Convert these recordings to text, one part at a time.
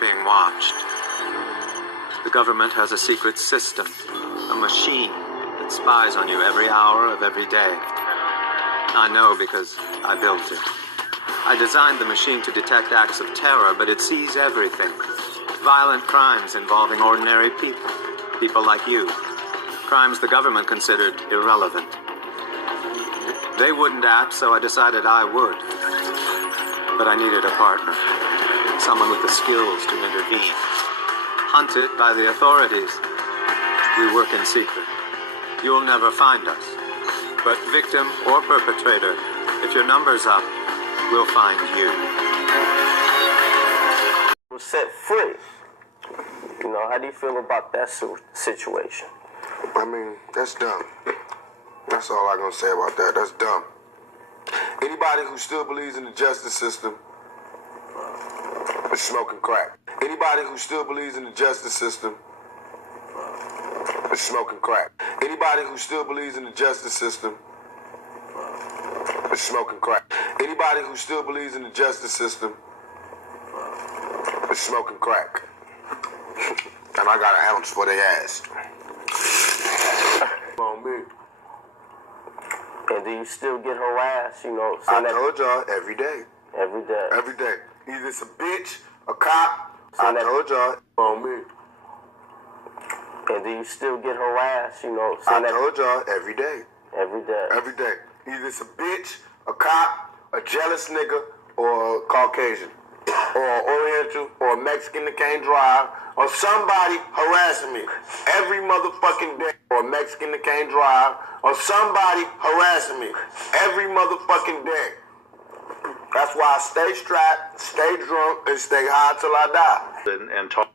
being watched. The government has a secret system, a machine that spies on you every hour of every day. I know because I built it. I designed the machine to detect acts of terror, but it sees everything. Violent crimes involving ordinary people, people like you. Crimes the government considered irrelevant. They wouldn't act, so I decided I would. But I needed a partner, someone with the skills to intervene. Hunted by the authorities, we work in secret. You'll never find us. But victim or perpetrator, if your number's up, we'll find you. Was set free. You know, how do you feel about that situation? I mean, that's dumb. That's all I'm gonna say about that. That's dumb. Anybody who still believes in the justice system is smoking crack. Anybody who still believes in the justice system is smoking crack. Anybody who still believes in the justice system is smoking crack. Anybody who still believes in the justice system is smoking crack. And I got an ounce for their ass. On me. And do you still get harassed, you know? I told y'all every day. Every day. Every day. Either it's a bitch, a cop. I told y'all on me. And do you still get harassed, you know? I told y'all every day. Every day. Every day. Either it's a bitch, a cop, a jealous nigga, or a Caucasian, or an Oriental, or a Mexican that can't drive, or somebody harassing me every motherfucking day, or a Mexican that can't drive, or somebody harassing me every motherfucking day. That's why I stay strapped, stay drunk, and stay high till I die. And talk.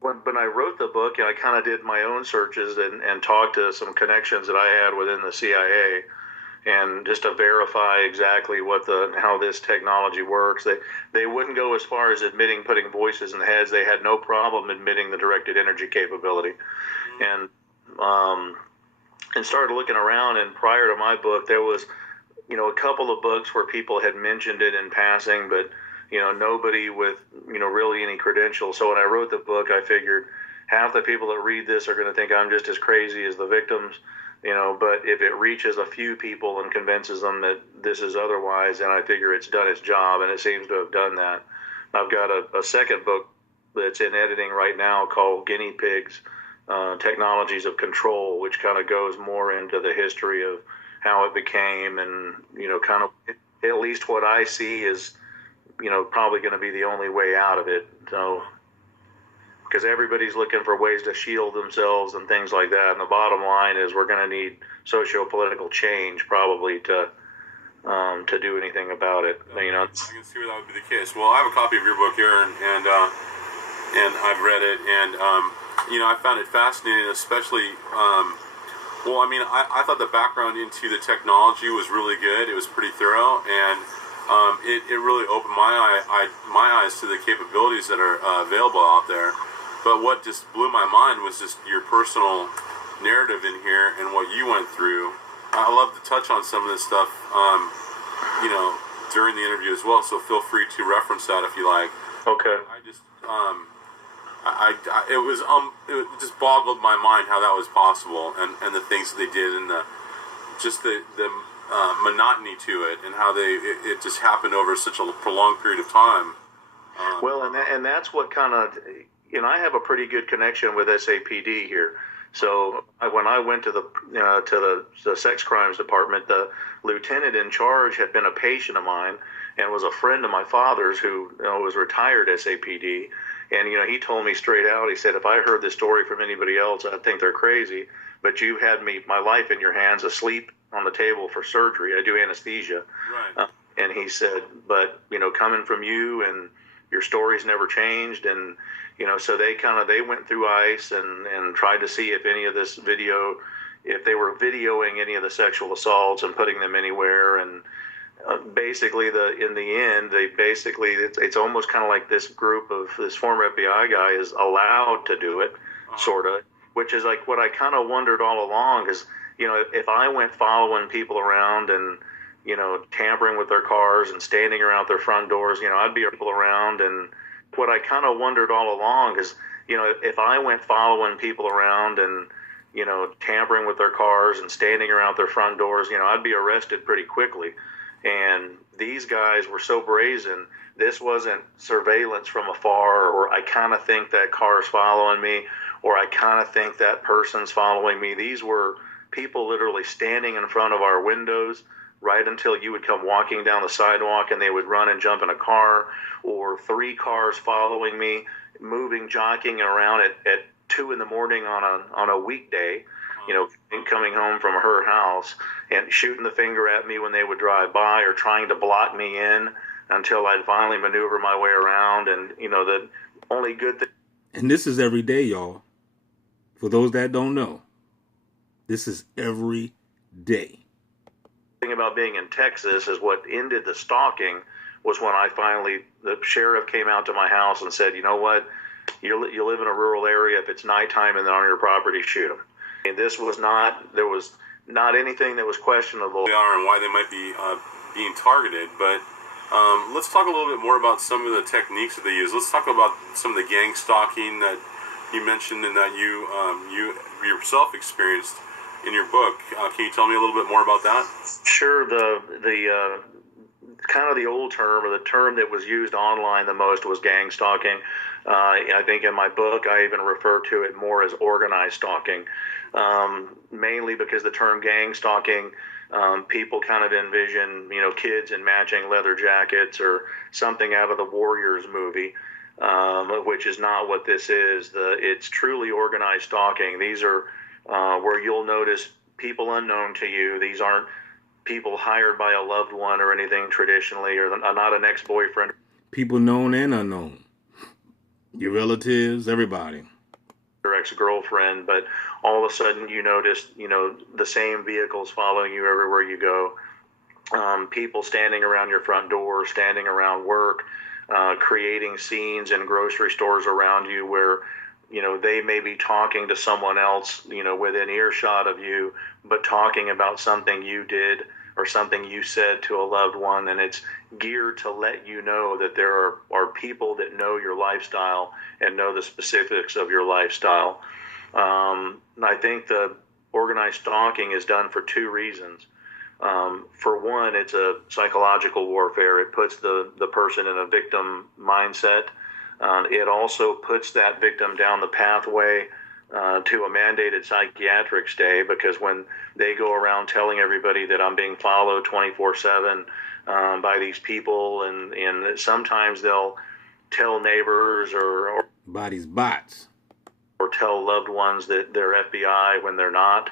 When I wrote the book, I kind of did my own searches and talked to some connections that I had within the CIA, and just to verify exactly how this technology works. They wouldn't go as far as admitting putting voices in the heads. They had no problem admitting the directed energy capability, and started looking around. And prior to my book, there was, a couple of books where people had mentioned it in passing, but nobody with really any credentials. So when I wrote the book, I figured half the people that read this are going to think I'm just as crazy as the victims. But if it reaches a few people and convinces them that this is otherwise, then I figure it's done its job, and it seems to have done that. I've got a second book that's in editing right now called Guinea Pigs, Technologies of Control, which kind of goes more into the history of how it became, and, kind of at least what I see is, probably going to be the only way out of it. So, because everybody's looking for ways to shield themselves and things like that. And the bottom line is we're going to need socio-political change probably to do anything about it. I can see where that would be the case. Well, I have a copy of your book here, and I've read it, and I found it fascinating, especially. I thought the background into the technology was really good. It was pretty thorough, and it really opened my eyes to the capabilities that are available out there. But what just blew my mind was just your personal narrative in here and what you went through. I love to touch on some of this stuff, during the interview as well. So feel free to reference that if you like. Okay. It just boggled my mind how that was possible, and the things that they did, and the monotony to it, and how it just happened over such a prolonged period of time. And that's what kind of, I have a pretty good connection with SAPD here. So when I went to the sex crimes department, the lieutenant in charge had been a patient of mine and was a friend of my father's who was retired SAPD. And, he told me straight out, he said, if I heard this story from anybody else, I'd think they're crazy. But you had my life in your hands, asleep on the table for surgery. I do anesthesia. Right. And he said, but, coming from you, and your story's never changed. And, so they went through ICE and tried to see if any of this video, if they were videoing any of the sexual assaults and putting them anywhere. And basically, in the end, it's almost kind of like this group of this former FBI guy is allowed to do it, sort of, which is like what I kind of wondered all along. Is if I went following people around and tampering with their cars and standing around their front doors, I'd be people around and what I kind of wondered all along is, if I went following people around and, tampering with their cars and standing around their front doors, I'd be arrested pretty quickly. And these guys were so brazen. This wasn't surveillance from afar, or I kind of think that car's following me, or I kind of think that person's following me. These were people literally standing in front of our windows right until you would come walking down the sidewalk, and they would run and jump in a car, or 3 cars following me, moving, jockeying around at 2 in the morning on a weekday, coming home from her house and shooting the finger at me when they would drive by, or trying to block me in until I'd finally maneuver my way around. And, the only good thing. And this is every day, y'all. For those that don't know, this is every day. The thing about being in Texas is what ended the stalking was when the sheriff came out to my house and said, you know what, you live in a rural area. If it's nighttime and they're on your property, shoot them. And there was not anything that was questionable. They are and why they might be being targeted, but let's talk a little bit more about some of the techniques that they use. Let's talk about some of the gang stalking that you mentioned and that you yourself experienced in your book. Can you tell me a little bit more about that? Sure. The kind of the old term, or the term that was used online the most, was gang stalking. I think in my book I even refer to it more as organized stalking, mainly because the term gang stalking, people kind of envision, kids in matching leather jackets or something out of the Warriors movie, which is not what this is. It's truly organized stalking. These are where you'll notice people unknown to you. These aren't people hired by a loved one or anything traditionally, or not an ex-boyfriend. People known and unknown. Your relatives, everybody. Or ex-girlfriend, but all of a sudden you notice, the same vehicles following you everywhere you go. People standing around your front door, standing around work, creating scenes in grocery stores around you where, they may be talking to someone else, within earshot of you, but talking about something you did or something you said to a loved one, and it's geared to let you know that there are people that know your lifestyle and know the specifics of your lifestyle. I think the organized stalking is done for 2 reasons. For one, it's a psychological warfare. It puts the person in a victim mindset. It also puts that victim down the pathway to a mandated psychiatric stay, because when they go around telling everybody that I'm being followed 24/7 by these people, and sometimes they'll tell neighbors or by these bots, or tell loved ones that they're FBI when they're not.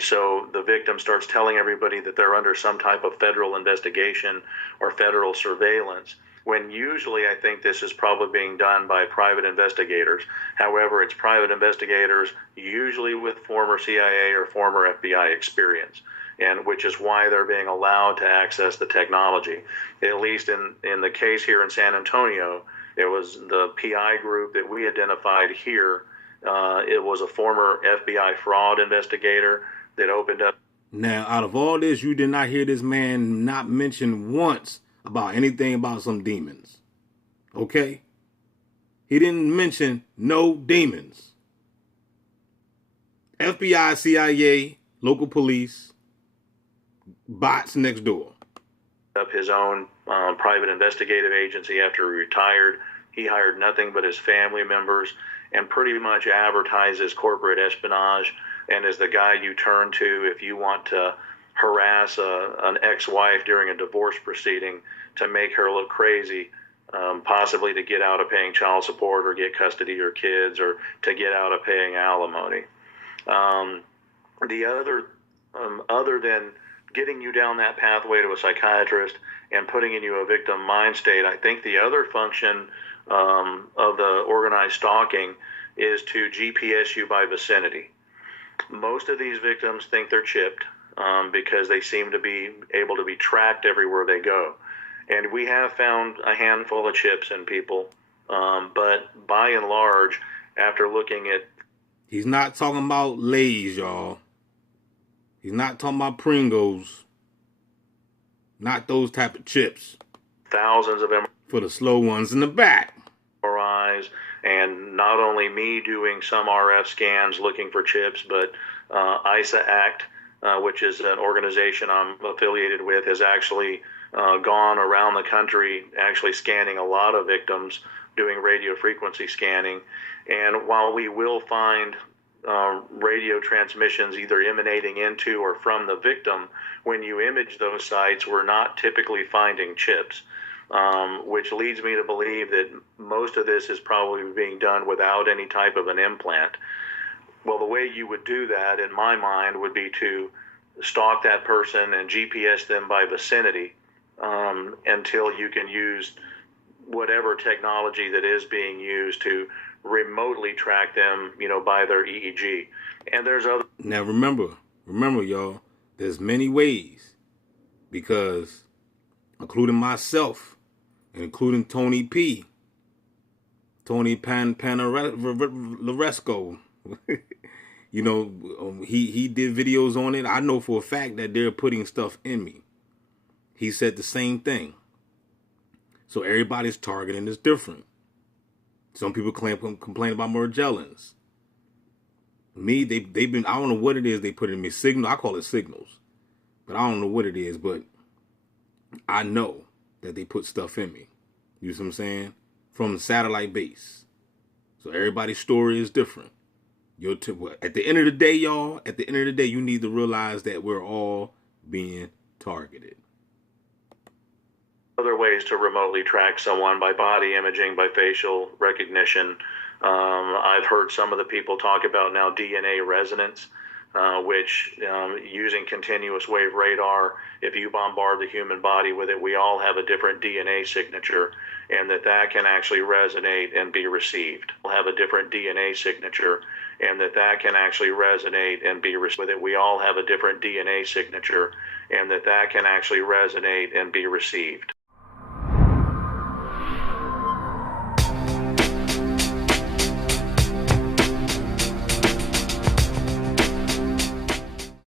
So the victim starts telling everybody that they're under some type of federal investigation or federal surveillance, when usually I think this is probably being done by private investigators. However, it's private investigators, usually with former CIA or former FBI experience, and which is why they're being allowed to access the technology. At least in the case here in San Antonio, it was the PI group that we identified here. It was a former FBI fraud investigator that opened up. Now, out of all this, you did not hear this man not mention once about anything about some demons. Okay? He didn't mention no demons. FBI, CIA, local police, bots next door. Up his own private investigative agency after he retired. He hired nothing but his family members and pretty much advertises corporate espionage, and is the guy you turn to if you want to harass an ex-wife during a divorce proceeding to make her look crazy, possibly to get out of paying child support or get custody of your kids, or to get out of paying alimony. Other than getting you down that pathway to a psychiatrist and putting in you a victim mind state, I think the other function of the organized stalking is to GPS you by vicinity. Most of these victims think they're chipped because they seem to be able to be tracked everywhere they go. And we have found a handful of chips in people, but by and large, after looking at... He's not talking about Lay's, y'all. He's not talking about Pringles. Not those type of chips. Thousands of them. for the slow ones in the back. eyes, and not only me doing some RF scans looking for chips, but ISA Act, which is an organization I'm affiliated with, has actually gone around the country actually scanning a lot of victims, doing radio frequency scanning. And while we will find radio transmissions either emanating into or from the victim, when you image those sites, we're not typically finding chips, which leads me to believe that most of this is probably being done without any type of an implant. Well, the way you would do that, in my mind, would be to stalk that person and GPS them by vicinity until you can use whatever technology that is being used to remotely track them, by their EEG. And there's other. Now remember, y'all, there's many ways, because including myself and including Tony Panaresco, he did videos on it. I know for a fact that they're putting stuff in me. He said the same thing. So everybody's targeting is different. Some people complain about Morgellons. Me, they've been, I don't know what it is they put in me. Signal, I call it signals. But I don't know what it is, but I know that they put stuff in me. You see what I'm saying? From the satellite base. So everybody's story is different. At the end of the day, y'all, you need to realize that we're all being targeted. Other ways to remotely track someone by body imaging, by facial recognition. I've heard some of the people talk about now DNA resonance, which using continuous wave radar, if you bombard the human body with it, we all have a different DNA signature, and that can actually resonate and be received. We'll have a different DNA signature, and that can actually resonate and be received. With it, we all have a different DNA signature, and that can actually resonate and be received.